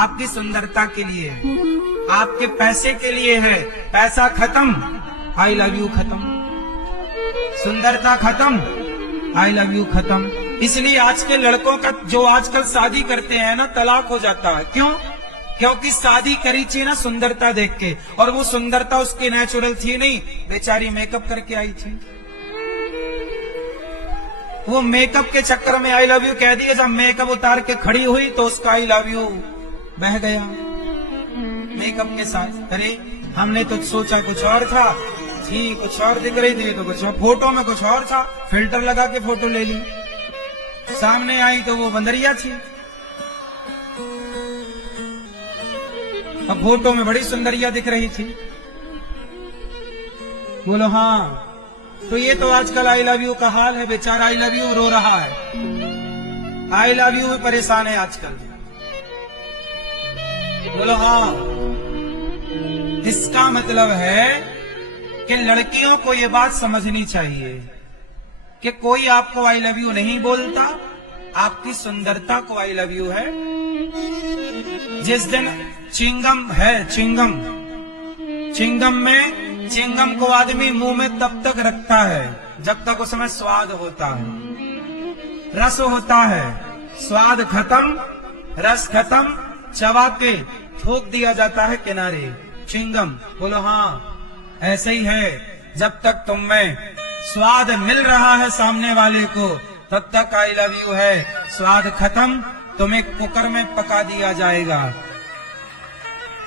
आपकी सुंदरता के लिए है, आपके पैसे के लिए है। पैसा खत्म, आई लव यू खत्म। सुंदरता खत्म, आई लव यू खत्म। इसलिए आज के लड़कों का जो आजकल शादी करते हैं ना, तलाक हो जाता है। क्यों? क्योंकि शादी करी थी ना सुंदरता देख के, और वो सुंदरता उसकी नेचुरल थी नहीं, बेचारी मेकअप करके आई थी। वो मेकअप के चक्कर में आई लव यू कह दिया। जब मेकअप उतार के खड़ी हुई तो उसका आई लव यू बह गया मेकअप के साथ। अरे हमने तो सोचा कुछ और था, थी कुछ और दिख रही थी तो कुछ और, फोटो में कुछ और था, फिल्टर लगा के फोटो ले ली, सामने आई तो वो बंदरिया थी। अब फोटो में बड़ी सुंदरिया दिख रही थी। बोलो हाँ। तो ये तो आजकल आई लव यू का हाल है। बेचारा आई लव यू रो रहा है, आई लव यू में परेशान है आजकल। बोलो हाँ। इसका मतलब है कि लड़कियों को ये बात समझनी चाहिए कि कोई आपको आई लव यू नहीं बोलता, आपकी सुंदरता को आई लव यू है। जिस दिन चिंगम है, चिंगम में चिंगम को आदमी मुंह में तब तक रखता है जब तक उसमें स्वाद होता है, रस होता है। स्वाद खत्म, रस खत्म, चबा के थूक दिया जाता है किनारे, चिंगम। बोलो हाँ, ऐसे ही है। जब तक तुम में स्वाद मिल रहा है सामने वाले को, तब तक आई लव यू है। स्वाद खत्म, तुम्हें कुकर में पका दिया जाएगा,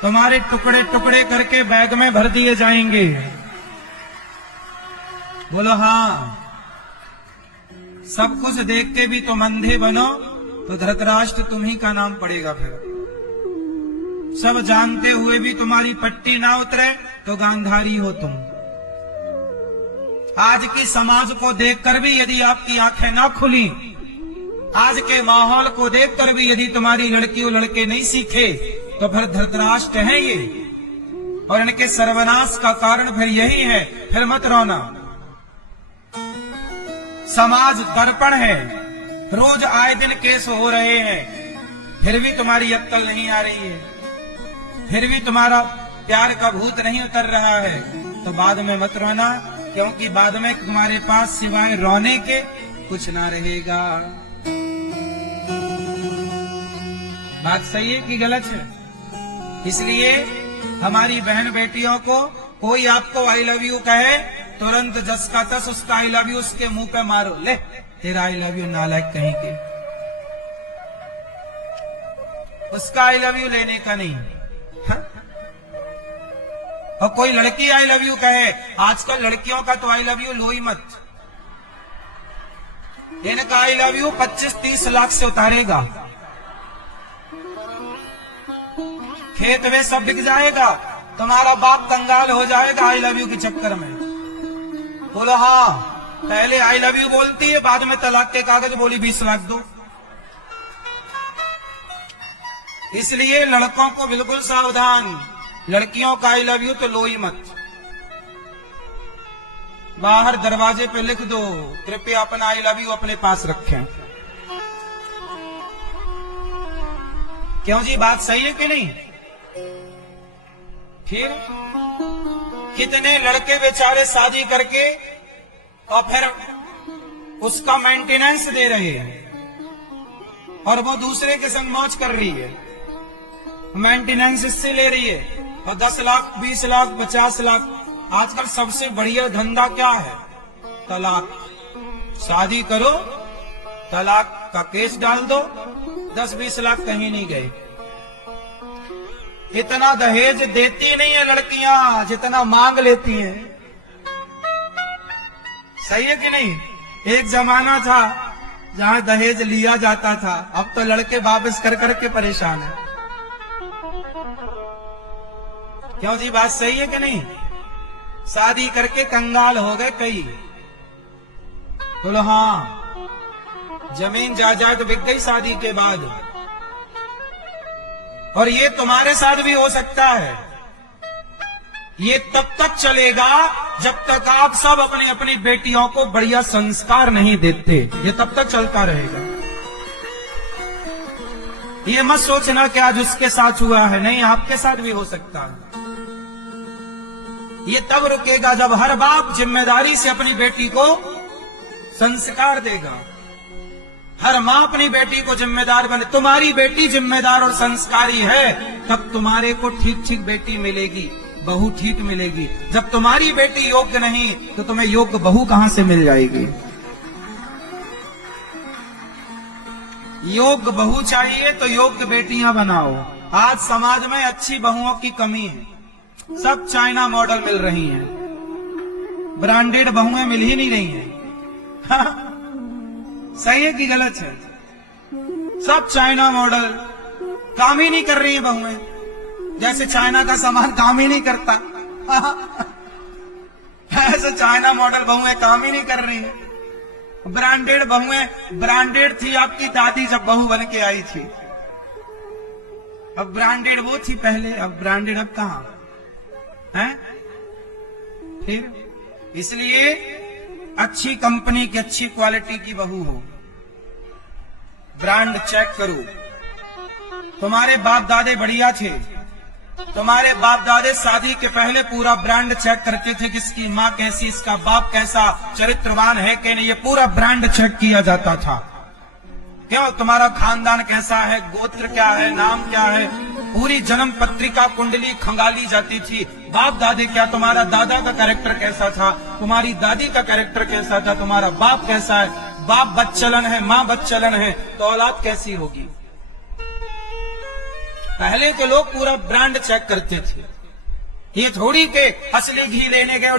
तुम्हारे टुकड़े टुकड़े करके बैग में भर दिए जाएंगे। बोलो हाँ। सब कुछ देख के भी तुम अंधे बनो तो धृतराष्ट्र तुम्ही का नाम पड़ेगा। फिर सब जानते हुए भी तुम्हारी पट्टी ना उतरे तो गांधारी हो तुम। आज की समाज को देखकर भी यदि आपकी आंखें ना खुली, आज के माहौल को देखकर भी यदि तुम्हारी लड़की और लड़के नहीं सीखे, तो फिर धृतराष्ट्र हैं ये, और इनके सर्वनाश का कारण फिर यही है। फिर मत रोना। समाज दर्पण है, रोज आए दिन केस हो रहे हैं, फिर भी तुम्हारी अक्ल नहीं आ रही है, फिर भी तुम्हारा प्यार का भूत नहीं उतर रहा है, तो बाद में मत रोना, क्योंकि बाद में तुम्हारे पास सिवाय रोने के कुछ ना रहेगा। बात सही है कि गलत है? इसलिए हमारी बहन बेटियों को कोई आपको आई लव यू कहे, तुरंत जस का तस उसका आई लव यू उसके मुंह पे मारो। ले तेरा आई लव यू नालायक कहीं के, उसका आई लव यू लेने का नहीं। हा? और कोई लड़की आई लव यू कहे, आजकल लड़कियों का तो आई लव यू लो ही मत। इनका आई लव यू 25-30 लाख से उतारेगा, खेत में सब बिक जाएगा, तुम्हारा बाप कंगाल हो जाएगा आई लव यू के चक्कर में। बोलो हाँ। पहले आई लव यू बोलती है, बाद में तलाक के कागज बोली 20 लाख दो। इसलिए लड़कों को बिल्कुल सावधान, लड़कियों का आई लव यू तो लो ही मत। बाहर दरवाजे पे लिख दो, कृपया अपना आई लव यू अपने पास रखें। क्यों जी, बात सही है कि नहीं? फिर कितने लड़के बेचारे शादी करके और फिर उसका मेंटेनेंस दे रहे हैं और वो दूसरे के संग मौज कर रही है, मेंटेनेंस इससे ले रही है, और 10 लाख 20 लाख 50 लाख। आजकल सबसे बढ़िया धंधा क्या है? तलाक। शादी करो, तलाक का केस डाल दो, 10-20 लाख कहीं नहीं गए। इतना दहेज देती नहीं है लड़कियां जितना मांग लेती हैं। सही है कि नहीं? एक जमाना था जहां दहेज लिया जाता था, अब तो लड़के वापस कर करके परेशान है। क्यों जी, बात सही है कि नहीं? शादी करके कंगाल हो गए कई। बोलो हाँ। जमीन जायदाद बिक गई शादी के बाद, और ये तुम्हारे साथ भी हो सकता है। ये तब तक चलेगा जब तक आप सब अपनी अपनी बेटियों को बढ़िया संस्कार नहीं देते, ये तब तक चलता रहेगा। ये मत सोचना कि आज उसके साथ हुआ है, नहीं, आपके साथ भी हो सकता है। ये तब रुकेगा जब हर बाप जिम्मेदारी से अपनी बेटी को संस्कार देगा। हर मां अपनी बेटी को जिम्मेदार बने। तुम्हारी बेटी जिम्मेदार और संस्कारी है, तब तुम्हारे को ठीक ठीक बेटी मिलेगी, बहू ठीक मिलेगी। जब तुम्हारी बेटी योग्य नहीं, तो तुम्हें योग्य बहू कहां से मिल जाएगी? योग्य बहू चाहिए तो योग्य बेटियां बनाओ। आज समाज में अच्छी बहुओं की कमी है, सब चाइना मॉडल मिल रही हैं, ब्रांडेड बहुएं मिल ही नहीं रही हैं। सही है कि गलत है? सब चाइना मॉडल, काम ही नहीं कर रही हैं बहुएं, जैसे चाइना का सामान काम ही नहीं करता। ऐसे चाइना मॉडल बहुएं काम ही नहीं कर रही हैं। ब्रांडेड बहुएं, ब्रांडेड थी आपकी दादी जब बहू बन के आई थी, अब ब्रांडेड वो थी पहले, अब ब्रांडेड अब कहां है? फिर इसलिए अच्छी कंपनी की, अच्छी क्वालिटी की बहू हो, ब्रांड चेक करो। तुम्हारे बाप दादे बढ़िया थे, तुम्हारे बाप दादे शादी के पहले पूरा ब्रांड चेक करते थे, किसकी माँ कैसी, इसका बाप कैसा, चरित्रवान है कि नहीं, ये पूरा ब्रांड चेक किया जाता था। क्यों? तुम्हारा खानदान कैसा है, गोत्र क्या है, नाम क्या है, पूरी जन्म पत्रिका कुंडली खंगाली जाती थी। बाप दादे क्या, तुम्हारा दादा का कैरेक्टर कैसा था, तुम्हारी दादी का कैरेक्टर कैसा था, तुम्हारा बाप कैसा है, बाप बदचलन है, माँ बदचलन है, तो औलाद कैसी होगी? पहले के लोग पूरा ब्रांड चेक करते थे। ये थोड़ी के असली घी लेने गए